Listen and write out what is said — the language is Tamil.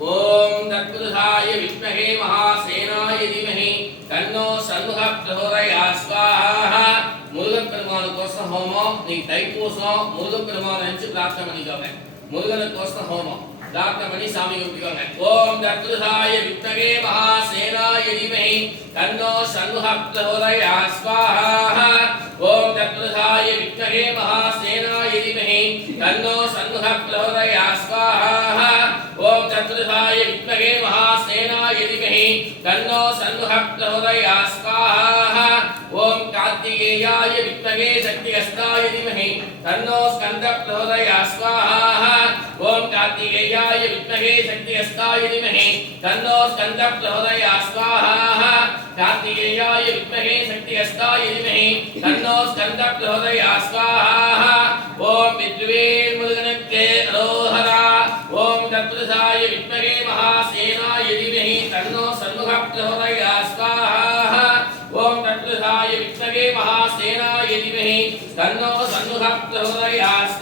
ओम तत्पुरुषाय विद्महे महासेनाय धीमहि तन्नो सन्मुखः प्रचोदयात् स्वाहा முருகன் பெருமானுக்கோசரம் ஹோமம் நீ தைப்பூசம் முருகன் பெருமானை நினைச்சு பிரார்த்தனை பண்ணிக்கோங்க முருகனுக்கோசரம் ஹோமம் பிரார்த்தனை பண்ணி சாமி கும்பிட்டுக்கோங்க ஓம் தத்புருஷாய வித்மகே மகாசேனாய தீமஹி தன்னோ சன்முகः பிரச்சோதயாத் ஸ்வாஹா ஓம் தத்புருஷாய வித்மகே மகாசேனாய தீமஹி தன்னோ சன்முகः பிரச்சோதயாத் ஸ்வாஹா ஓம் தத்புருஷாய வித்மகே மகாசேனாய தீமஹி தன்னோ சன்முகः பிரச்சோதயாத் ஸ்வாஹா ஓம் कार्तिकेयाय विद्महे शक्तिहस्ताय धीमहि तन्नो स्कन्दः प्रचोदयात् स्वाहा ओम कार्तिकेयाय विद्महे शक्तिहस्ताय धीमहि तन्नो स्कन्दः प्रचोदयात् स्वाहा कार्तिकेयाय विद्महे शक्तिहस्ताय धीमहि तन्नो स्कन्दः प्रचोदयात् स्वाहा ओम विद्वेल मुरुगनक्के अरोहरा ओम तत्पुरुषाय विद्महे महासेनाय धीमहि तन्नो सन्मुखः प्रचोदयात् स्वाहा ओम तत्पुरुषाय विद्महे महासेनाय धीमहि तन्नो सन्मुखः प्रचोदयात्